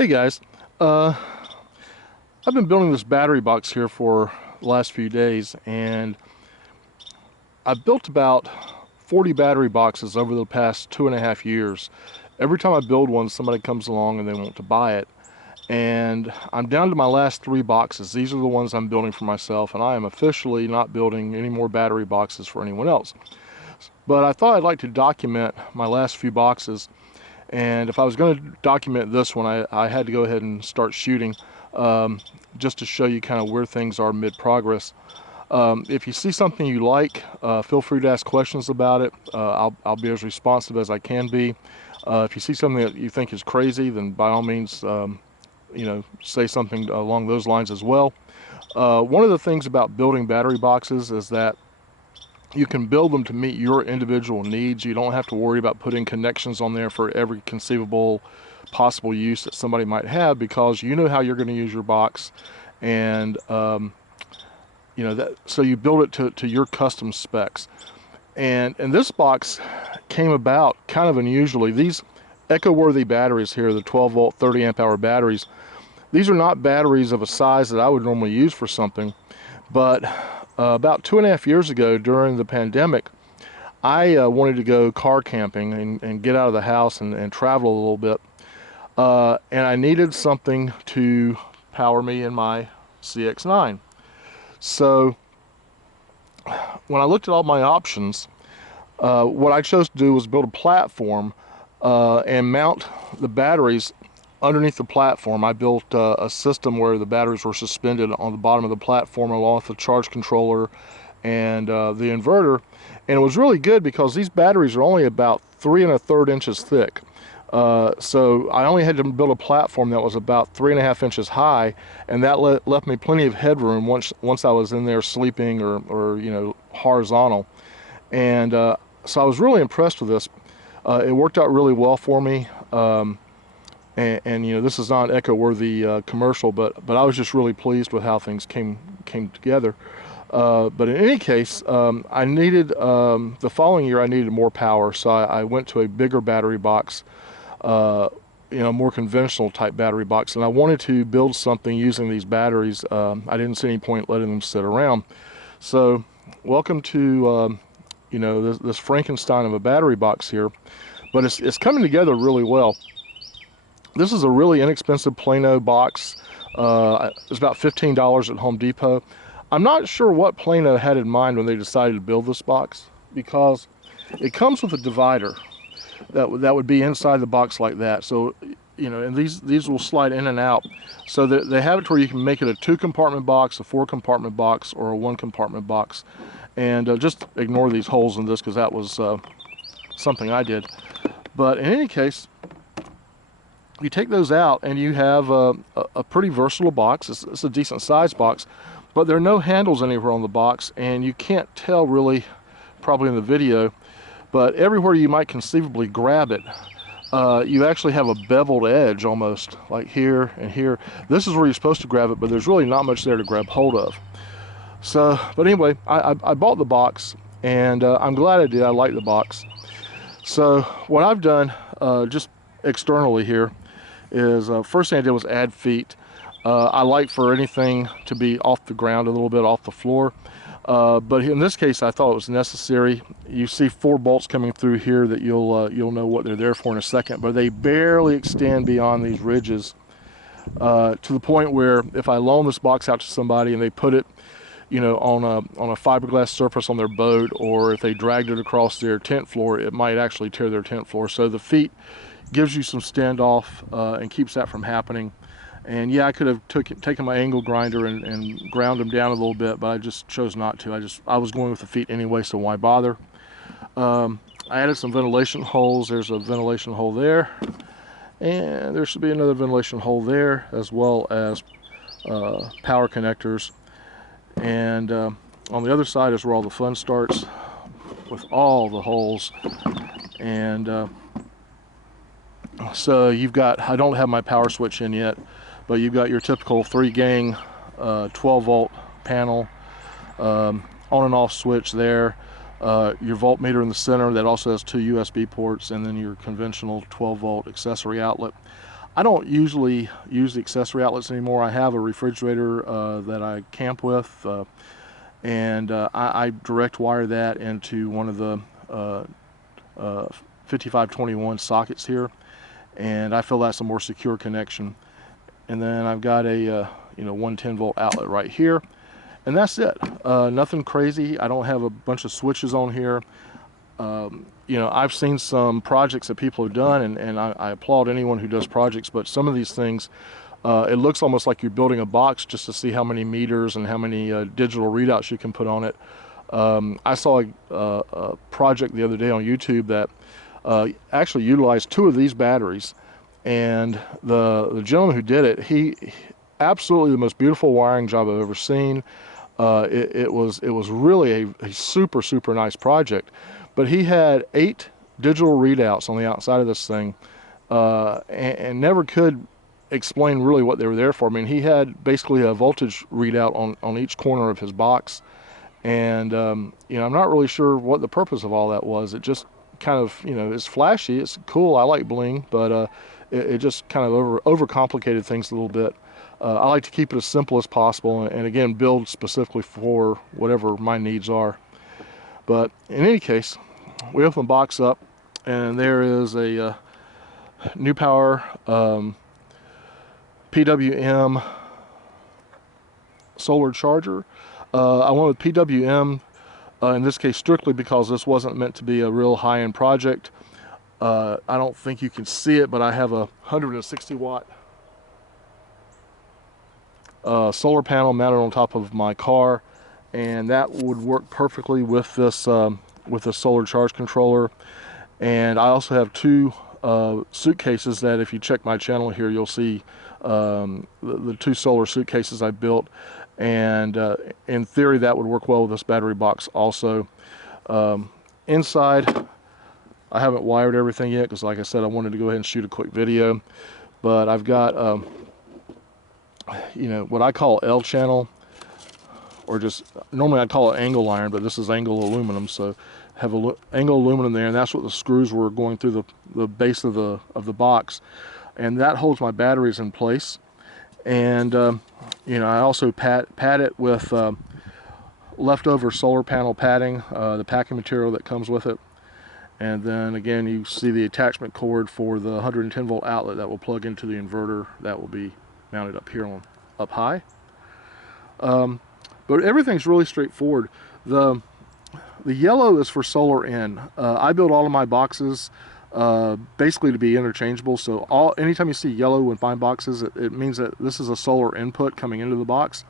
Hey guys, I've been building this battery box here for the last few days, and I've built about 40 battery boxes over the past 2.5 years. Every time I build one, somebody comes along and they want to buy it. And I'm down to my last 3 boxes. These are the ones I'm building for myself, and I am officially not building any more battery boxes for anyone else. But I thought I'd like to document my last few boxes. And if I was going to document this one, I had to go ahead and start shooting just to show you kind of where things are mid-progress. If you see something you like, feel free to ask questions about it. I'll be as responsive as I can be. If you see something that you think is crazy, then by all means, say something along those lines as well. One of the things about building battery boxes is that you can build them to meet your individual needs. You don't have to worry about putting connections on there for every conceivable possible use that somebody might have, because you know how you're going to use your box, and so you build it to your custom specs. And this box came about kind of unusually. These eco-worthy batteries here, the 12 volt 30 amp hour batteries, these are not batteries of a size that I would normally use for something, but about 2.5 years ago during the pandemic, I wanted to go car camping and get out of the house and travel a little bit. And I needed something to power me in my CX-9. So when I looked at all my options, what I chose to do was build a platform and mount the batteries underneath the platform. I built a system where the batteries were suspended on the bottom of the platform along with the charge controller and the inverter. And it was really good because these batteries are only about 3 1/3 inches thick. So I only had to build a platform that was about 3.5 inches high, and that left me plenty of headroom once I was in there sleeping or horizontal. And so I was really impressed with this. It worked out really well for me. And this is not an eco-worthy commercial, but I was just really pleased with how things came together. But in any case, I needed the following year I needed more power, so I went to a bigger battery box, more conventional type battery box, and I wanted to build something using these batteries. I didn't see any point letting them sit around. So welcome to this Frankenstein of a battery box here, but it's coming together really well. This is a really inexpensive Plano box. It's about $15 at Home Depot. I'm not sure what Plano had in mind when they decided to build this box, because it comes with a divider that would be inside the box like that. So, and these will slide in and out. So they have it to where you can make it a 2-compartment box, a 4-compartment box, or a 1-compartment box. And just ignore these holes in this because that was something I did. But in any case, you take those out and you have a pretty versatile box. It's a decent sized box, but there are no handles anywhere on the box, and you can't tell really, probably in the video, but everywhere you might conceivably grab it, you actually have a beveled edge almost, like here and here. This is where you're supposed to grab it, but there's really not much there to grab hold of. So, but anyway, I bought the box, and I'm glad I did. I like the box. So what I've done just externally here is first thing I did was add feet. I like for anything to be off the ground a little bit, off the floor, but in this case I thought it was necessary. You see 4 bolts coming through here that you'll know what they're there for in a second, but they barely extend beyond these ridges to the point where if I loan this box out to somebody and they put it on a fiberglass surface on their boat, or if they dragged it across their tent floor, it might actually tear their tent floor. So the feet gives you some standoff and keeps that from happening. And yeah, I could have taken my angle grinder and ground them down a little bit, but I just chose not to. I was going with the feet anyway, so why bother? I added some ventilation holes. There's a ventilation hole there, and there should be another ventilation hole there, as well as power connectors. And on the other side is where all the fun starts, with all the holes. And so you've got, I don't have my power switch in yet, but you've got your typical 3-gang 12 volt panel, on and off switch there, your voltmeter in the center that also has 2 USB ports, and then your conventional 12 volt accessory outlet. I don't usually use the accessory outlets anymore. I have a refrigerator that I camp with, and I direct wire that into one of the 5521 sockets here, and I feel that's a more secure connection. And then I've got a 110 volt outlet right here, and that's it. Nothing crazy. I don't have a bunch of switches on here. I've seen some projects that people have done, and I applaud anyone who does projects, but some of these things, it looks almost like you're building a box just to see how many meters and how many digital readouts you can put on it. I saw a project the other day on YouTube that actually utilized 2 of these batteries, and the gentleman who did it, he absolutely the most beautiful wiring job I've ever seen. It was really a super nice project, but he had 8 digital readouts on the outside of this thing, and never could explain really what they were there for. I mean, he had basically a voltage readout on each corner of his box, and I'm not really sure what the purpose of all that was. It just kind of, it's flashy, it's cool, I like bling, but it just kind of overcomplicated things a little bit. I like to keep it as simple as possible, and again, build specifically for whatever my needs are. But in any case, we open the box up, and there is a New Power PWM solar charger. I went with PWM in this case strictly because this wasn't meant to be a real high-end project. I don't think you can see it, but I have a 160 watt solar panel mounted on top of my car, and that would work perfectly with this solar charge controller. And I also have 2 suitcases that, if you check my channel here, you'll see the 2 solar suitcases I built, and in theory that would work well with this battery box also. Inside, I haven't wired everything yet because, like I said, I wanted to go ahead and shoot a quick video, but I've got what I call L channel, or just normally I'd call it angle iron, but this is angle aluminum, so have angle aluminum there, and that's what the screws were going through the base of the box, and that holds my batteries in place. And I also pad it with leftover solar panel padding, the packing material that comes with it. And then again, you see the attachment cord for the 110 volt outlet that will plug into the inverter that will be mounted up here up high. But everything's really straightforward. The yellow is for solar in. I build all of my boxes basically to be interchangeable. So anytime you see yellow with my boxes, it means that this is a solar input coming into the box.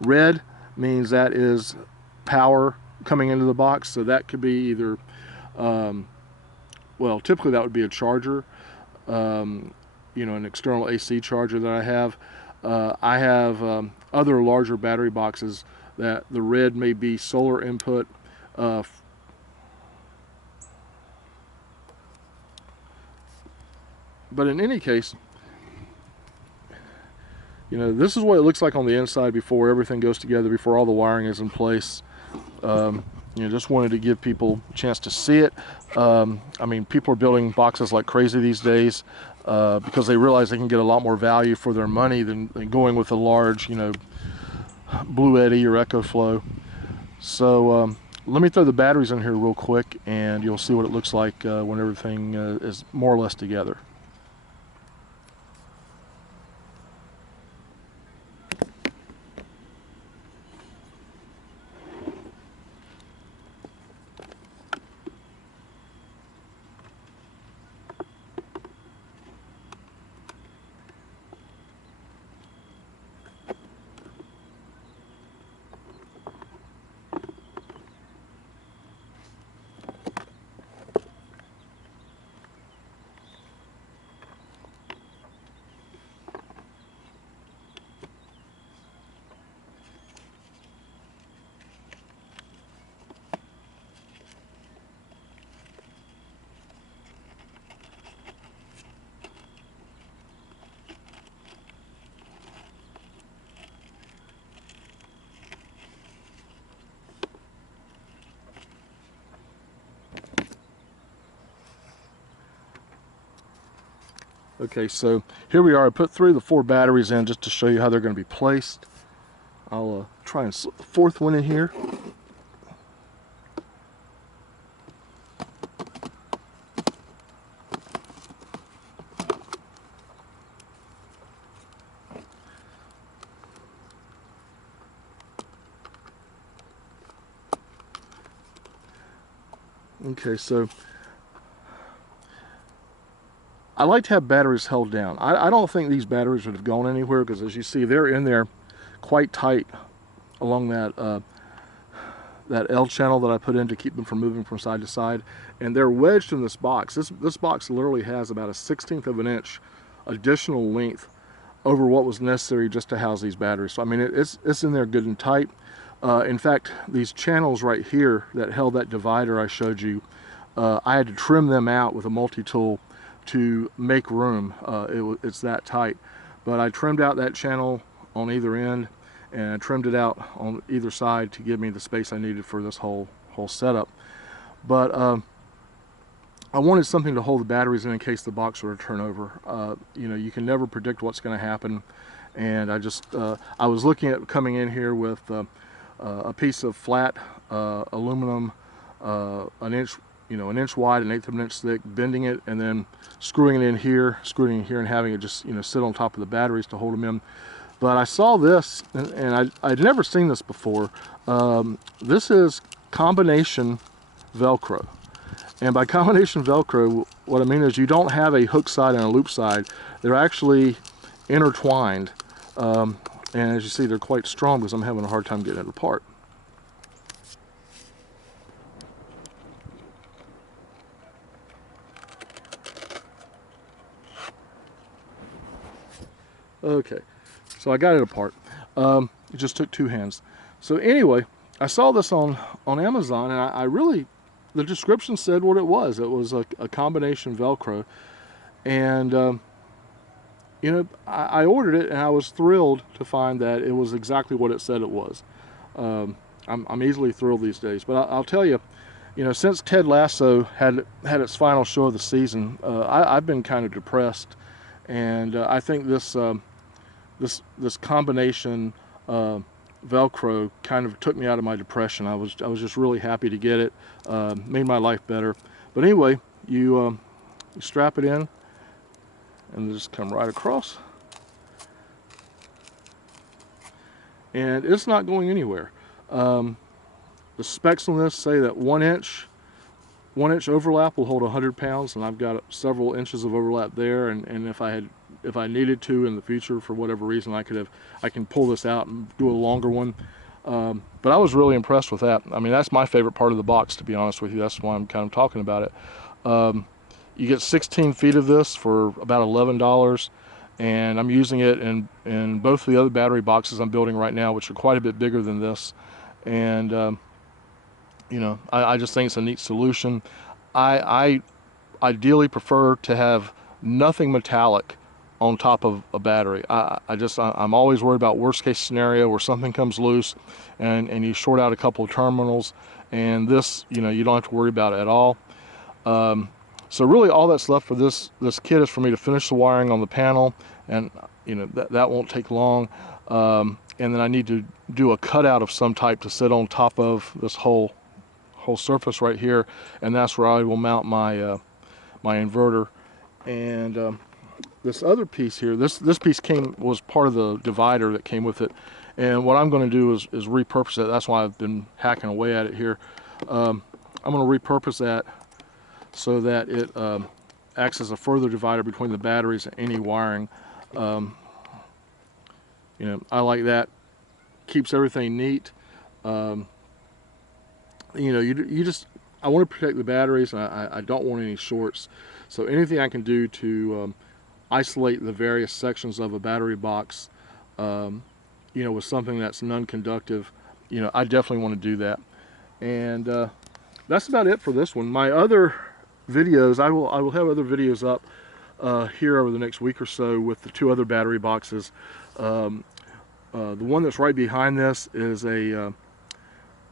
Red means that is power coming into the box. So that could be either, well, typically that would be a charger, an external AC charger that I have. I have other larger battery boxes that the red may be solar input. But in any case, this is what it looks like on the inside before everything goes together, before all the wiring is in place. Just wanted to give people a chance to see it. I mean, people are building boxes like crazy these days because they realize they can get a lot more value for their money than going with a large, Blue Eddy or EcoFlow. So let me throw the batteries in here real quick, and you'll see what it looks like when everything is more or less together. Okay, so here we are. I put 3 of the 4 batteries in just to show you how they're going to be placed. I'll try and slip the 4th one in here. Okay, so I like to have batteries held down. I don't think these batteries would have gone anywhere because, as you see, they're in there quite tight along that that L channel that I put in to keep them from moving from side to side, and they're wedged in this box. This box literally has about a 1/16 of an inch additional length over what was necessary just to house these batteries. So I mean, it's in there good and tight. In fact, these channels right here that held that divider I showed you, I had to trim them out with a multi-tool to make room. It's that tight. But I trimmed out that channel on either end, and I trimmed it out on either side to give me the space I needed for this whole setup. But I wanted something to hold the batteries in case the box were to turn over. You know, you can never predict what's going to happen, and I was looking at coming in here with a piece of flat aluminum, an inch wide, 1/8 of an inch thick, bending it and then screwing it in here, and having it just sit on top of the batteries to hold them in. But I saw this, and I'd never seen this before. This is combination Velcro. And by combination Velcro, what I mean is you don't have a hook side and a loop side. They're actually intertwined. And as you see, they're quite strong because I'm having a hard time getting it apart. Okay, so I got it apart. It just took 2 hands. So anyway, I saw this on Amazon, and I really, the description said what it was. It was a combination Velcro, and you know, I ordered it, and I was thrilled to find that it was exactly what it said it was. I'm easily thrilled these days, but I'll tell you, since Ted Lasso had its final show of the season, I've been kind of depressed, and I think this combination Velcro kind of took me out of my depression. I was just really happy to get it. Made my life better. But anyway, you strap it in, and just come right across, and it's not going anywhere. The specs on this say that 1 inch overlap will hold 100 pounds, and I've got several inches of overlap there. And if I needed to in the future for whatever reason, I can pull this out and do a longer one. But I was really impressed with that. I mean, that's my favorite part of the box, to be honest with you. That's why I'm kind of talking about it. You get 16 feet of this for about $11, and I'm using it in both of the other battery boxes I'm building right now, which are quite a bit bigger than this. And I just think it's a neat solution. I ideally prefer to have nothing metallic on top of a battery. I'm always worried about worst case scenario where something comes loose and you short out a couple of terminals, and this, you don't have to worry about it at all. So really all that's left for this kit is for me to finish the wiring on the panel, and that won't take long. And then I need to do a cutout of some type to sit on top of this whole surface right here, and that's where I will mount my my inverter. And this other piece here, this piece was part of the divider that came with it, and what I'm going to do is repurpose it. That's why I've been hacking away at it here. I'm going to repurpose that so that it acts as a further divider between the batteries and any wiring. I like that. Keeps everything neat. I want to protect the batteries, and I don't want any shorts. So anything I can do to isolate the various sections of a battery box, with something that's non-conductive, I definitely want to do that. And that's about it for this one. My other videos, I will have other videos up here over the next week or so with the 2 other battery boxes. The one that's right behind this is a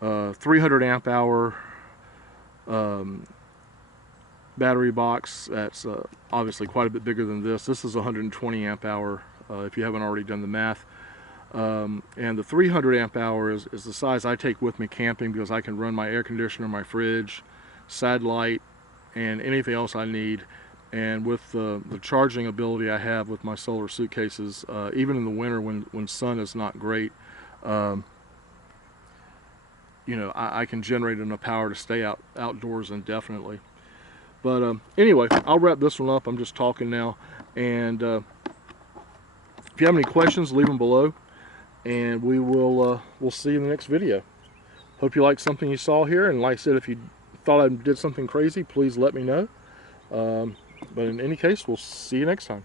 300 amp hour battery box that's obviously quite a bit bigger than this. This is 120 amp hour if you haven't already done the math. And the 300 amp hour is the size I take with me camping, because I can run my air conditioner, my fridge, satellite, and anything else I need. And with the charging ability I have with my solar suitcases, even in the winter when sun is not great, you know, I can generate enough power to stay outdoors indefinitely. But anyway, I'll wrap this one up. I'm just talking now. And if you have any questions, leave them below. And we'll see you in the next video. Hope you liked something you saw here. And like I said, if you thought I did something crazy, please let me know. But in any case, we'll see you next time.